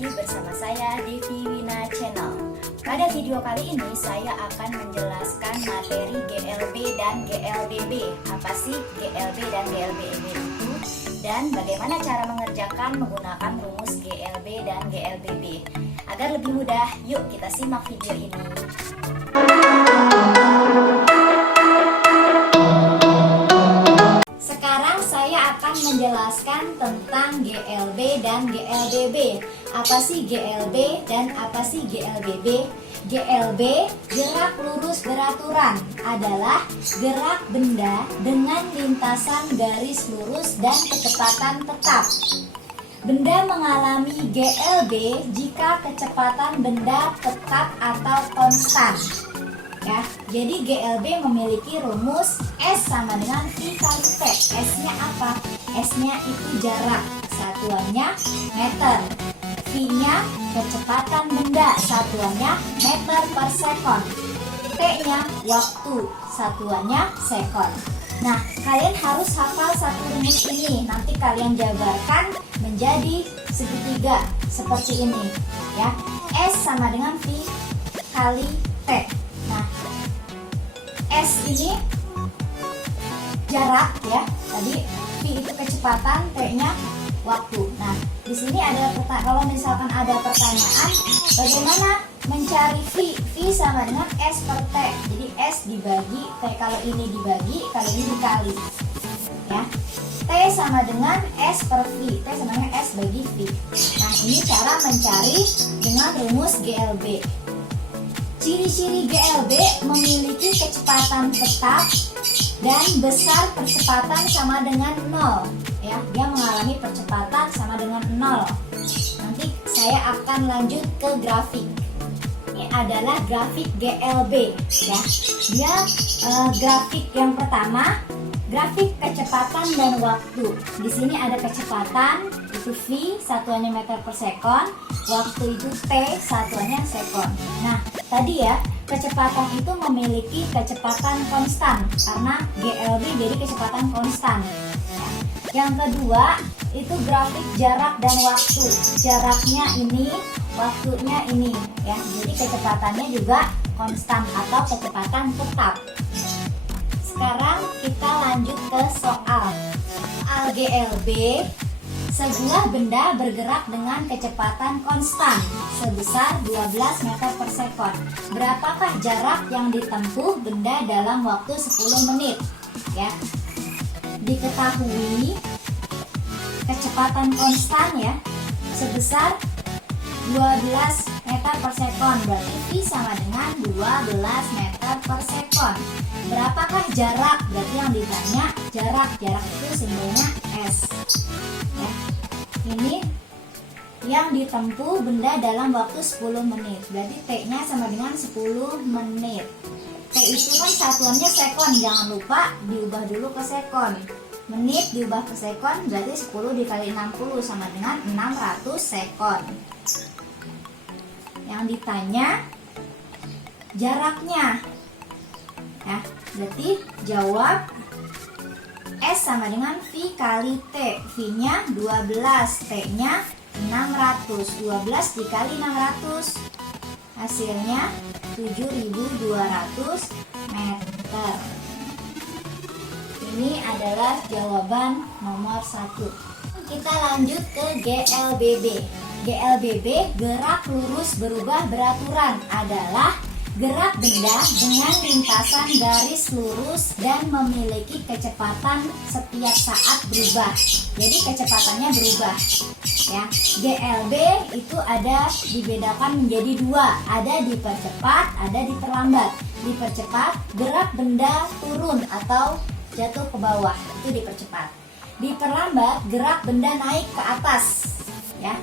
lagi bersama saya Devi Wina Channel. Pada video kali ini saya akan menjelaskan materi GLB dan GLBB. Apa sih GLB dan GLBB itu? Dan bagaimana cara mengerjakan menggunakan rumus GLB dan GLBB. Agar lebih mudah, yuk kita simak video ini. Menjelaskan tentang GLB dan GLBB. Apa sih GLB dan apa sih GLBB? GLB, gerak lurus beraturan, adalah gerak benda dengan lintasan garis lurus dan kecepatan tetap. Benda mengalami GLB jika kecepatan benda tetap atau konstan. Ya, jadi GLB memiliki rumus S sama dengan V kali T. S-nya apa? S-nya itu jarak, satuannya meter. V-nya kecepatan benda, satuannya meter per sekon. T-nya waktu, satuannya sekon. Nah, kalian harus hafal satu rumus ini. Nanti kalian jabarkan menjadi segitiga seperti ini, ya. S sama dengan V kali T. Nah, S ini jarak, ya. Tadi V itu kecepatan, T-nya waktu. Nah, di sini ada kalau misalkan ada pertanyaan, bagaimana mencari V? V sama dengan S per T. Jadi S dibagi T, kalau ini dibagi, kalau ini dikali. Ya. T sama dengan S per V. T sama dengan S bagi V. Nah, ini cara mencari dengan rumus GLB. Ciri-ciri GLB memiliki kecepatan tetap dan besar percepatan sama dengan 0. Ya, dia mengalami percepatan sama dengan 0. Nanti saya akan lanjut ke grafik. Ini adalah grafik GLB, ya. Dia grafik yang pertama, grafik kecepatan dan waktu. Di sini ada kecepatan, itu V, satuannya meter per sekon. Waktu itu T, satuannya sekon. Nah, tadi ya, kecepatan itu memiliki kecepatan konstan karena GLB jadi kecepatan konstan. Yang kedua, itu grafik jarak dan waktu. Jaraknya ini, waktunya ini, ya. Jadi kecepatannya juga konstan atau kecepatan tetap. Sekarang kita lanjut ke soal GLB. Sebuah benda bergerak dengan kecepatan konstan sebesar 12 meter per sekon. Berapakah jarak yang ditempuh benda dalam waktu 10 menit? Ya. Diketahui kecepatan konstan, ya, sebesar 12 meter per sekon. Berarti V sama dengan 12 meter per sekon. Berapakah jarak? Berarti yang ditanya jarak. Jarak itu simbolnya S. Ya. Ini yang ditempuh benda dalam waktu 10 menit. Berarti T-nya sama dengan 10 menit. T itu kan satuannya sekon. Jangan lupa diubah dulu ke sekon. Menit diubah ke sekon, berarti 10 dikali 60 sama dengan 600 sekon. Yang ditanya jaraknya. Ya, berarti jawab S sama dengan V kali T. V-nya 12, T-nya 600. 12 dikali 600, hasilnya 7.200 meter. Ini adalah jawaban nomor 1. Kita lanjut ke GLBB. GLBB, gerak lurus berubah beraturan, adalah gerak benda dengan lintasan garis lurus dan memiliki kecepatan setiap saat berubah. Jadi kecepatannya berubah. Ya, GLB itu ada dibedakan menjadi dua, ada dipercepat, ada diperlambat. Dipercepat, gerak benda turun atau jatuh ke bawah, itu dipercepat. Diperlambat, gerak benda naik ke atas. Ya.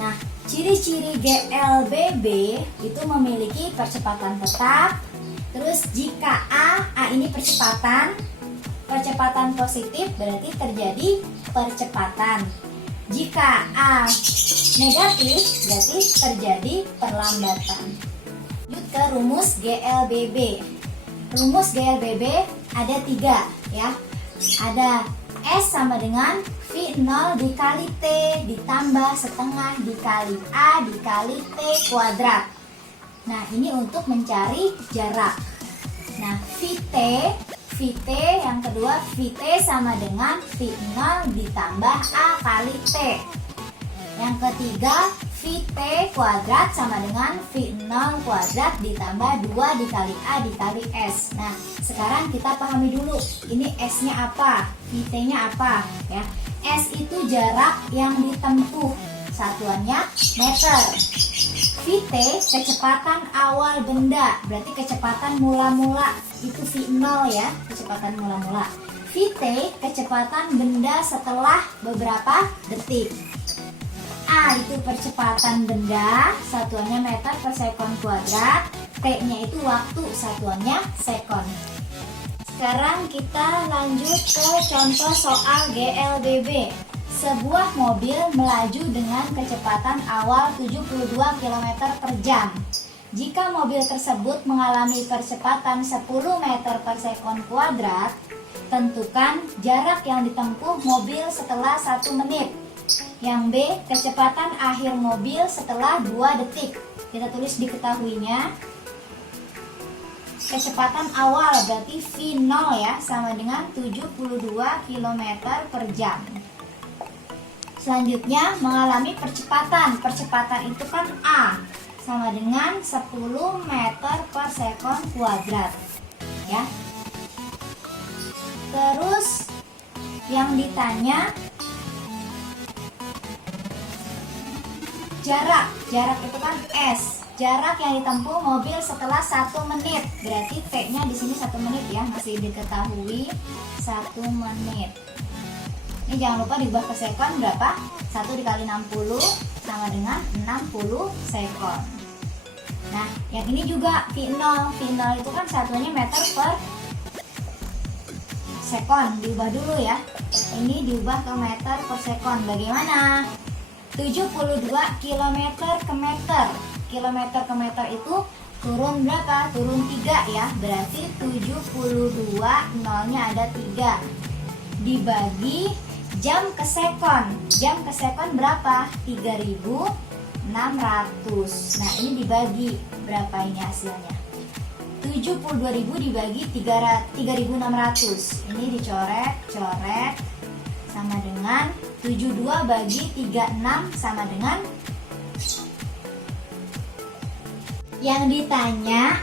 Nah, ciri-ciri GLBB itu memiliki percepatan tetap. Terus jika A ini percepatan positif berarti terjadi percepatan. Jika A negatif berarti terjadi perlambatan. Lanjut ke rumus GLBB. Rumus GLBB ada 3, ya. Ada S sama dengan V0 dikali T ditambah setengah dikali A dikali T kuadrat. Nah, ini untuk mencari jarak. Nah, VT yang kedua, VT sama dengan V0 ditambah A kali T. Yang ketiga, VT kuadrat sama dengan V0 kuadrat ditambah 2 dikali A dikali S. Nah, sekarang kita pahami dulu, ini S-nya apa, VT-nya apa ya. S itu jarak yang ditempuh, satuannya meter. VT kecepatan awal benda, berarti kecepatan mula-mula, itu V0 ya, kecepatan mula-mula. VT kecepatan benda setelah beberapa detik. A itu percepatan benda, satuannya meter per sekon kuadrat. T-nya itu waktu, satuannya sekon. Sekarang kita lanjut ke contoh soal GLBB. Sebuah mobil melaju dengan kecepatan awal 72 km per jam. Jika mobil tersebut mengalami percepatan 10 meter per sekon kuadrat, tentukan jarak yang ditempuh mobil setelah 1 menit. Yang B, kecepatan akhir mobil setelah 2 detik. Kita tulis diketahuinya. Kecepatan awal berarti V0 ya, sama dengan 72 km per jam. Selanjutnya mengalami percepatan. Percepatan itu kan A, sama dengan 10 meter per sekon kuadrat ya. Terus yang ditanya jarak itu kan S, jarak yang ditempuh mobil setelah 1 menit, berarti T-nya di sini 1 menit ya, masih diketahui 1 menit. Ini jangan lupa diubah ke sekon, berapa? 1 dikali 60 sama dengan 60 sekon. Nah, yang ini juga V0 itu kan satuannya meter per sekon, diubah dulu ya. Ini diubah ke meter per sekon. Bagaimana? 72 km ke meter. Kilometer ke meter itu turun berapa? Turun 3 ya. Berarti 72, nolnya ada 3. Dibagi jam ke sekon. Jam ke sekon berapa? 3600. Nah, ini dibagi berapa ini hasilnya? 72.000 dibagi 3.600. Ini dicoret sama dengan 72 bagi 36 sama dengan, yang ditanya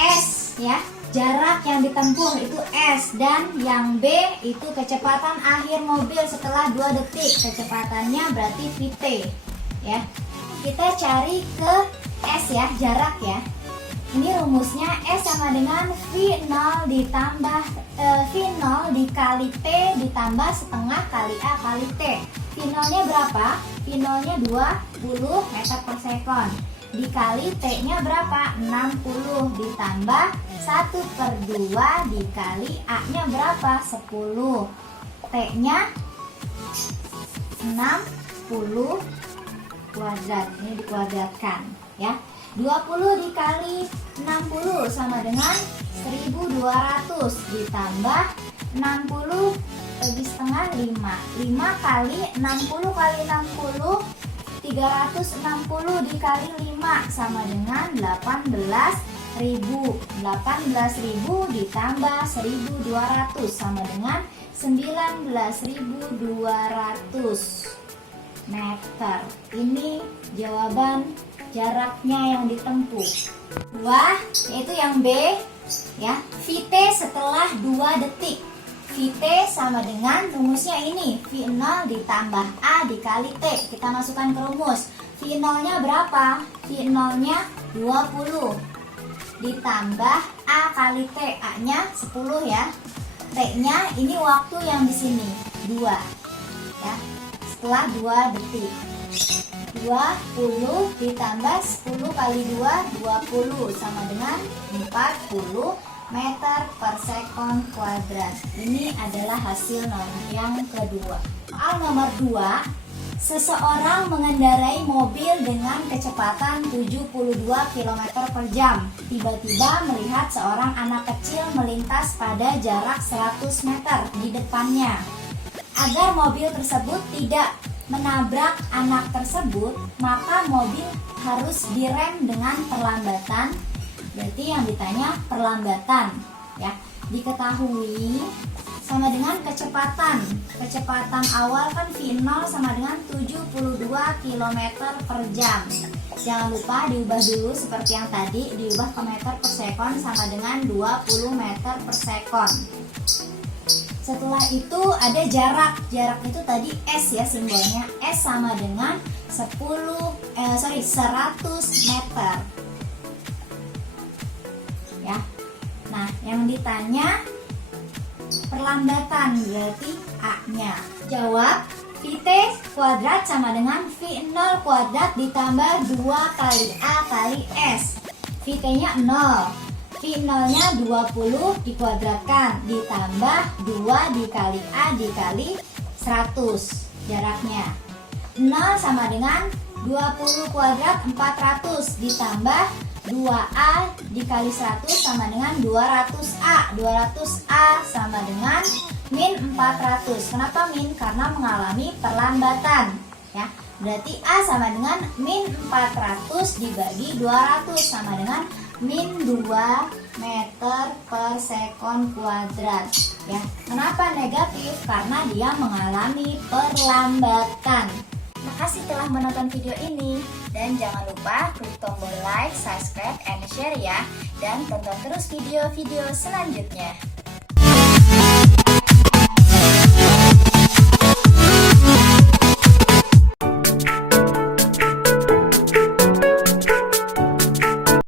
S ya, jarak yang ditempuh itu S, dan yang B itu kecepatan akhir mobil setelah 2 detik. Kecepatannya berarti VT ya. Kita cari ke S ya, jarak ya. Ini rumusnya S sama dengan V0 ditambah V0 dikali T ditambah setengah kali A kali T. V0-nya berapa? V0-nya 20 meter per sekon. Dikali T-nya berapa? 60 ditambah 1/2 dikali A-nya berapa? 10. T-nya 60 kuadrat. Ini dikuadratkan ya. 20 dikali 60 sama dengan 1200 ditambah 60 bagi setengah 5. 5 kali 60 kali 60, 360 dikali 5 sama dengan 18.000. 18.000 ditambah 1200 sama dengan 19.200 meter. Ini jawaban jaraknya yang ditempuh. Yaitu yang B ya, VT setelah 2 detik. VT sama dengan rumusnya ini, V0 ditambah A dikali T. Kita masukkan ke rumus. V0-nya berapa? V0-nya 20 ditambah A kali T. A-nya 10 ya. T-nya ini waktu yang di sini 2 ya. Setelah 2 detik. 20 ditambah 10 kali 2, 20 sama dengan 40 meter per sekon kuadrat. Ini adalah hasil nomor yang kedua. Soal nomor 2, Seseorang mengendarai mobil dengan kecepatan 72 km per jam. Tiba-tiba melihat seorang anak kecil melintas pada jarak 100 meter di depannya. Agar mobil tersebut tidak menabrak anak tersebut, maka mobil harus direm dengan perlambatan. Berarti yang ditanya perlambatan, ya. Diketahui sama dengan kecepatan. Kecepatan awal kan V0 sama dengan 72 km per jam. Jangan lupa diubah dulu seperti yang tadi, diubah ke meter per sekon sama dengan 20 meter per sekon. Setelah itu ada jarak. Jarak itu tadi S ya simbolnya. S sama dengan 100 meter. Ya. Nah, yang ditanya perlambatan, berarti A-nya. Jawab, VT kuadrat sama dengan V0 kuadrat ditambah 2 kali A kali S. VT-nya 0. V0-nya 20 dikuadratkan ditambah 2 dikali A dikali 100 jaraknya. 0 sama dengan 20 kuadrat 400 ditambah 2A dikali 100 sama dengan 200A. 200A sama dengan min 400. Kenapa min? Karena mengalami perlambatan, ya. Berarti A sama dengan min 400 dibagi 200 sama dengan min 2 meter per sekon kuadrat, ya. Kenapa negatif? Karena dia mengalami perlambatan. Makasih telah menonton video ini. Dan jangan lupa klik tombol like, subscribe, and share ya. Dan tonton terus video-video selanjutnya.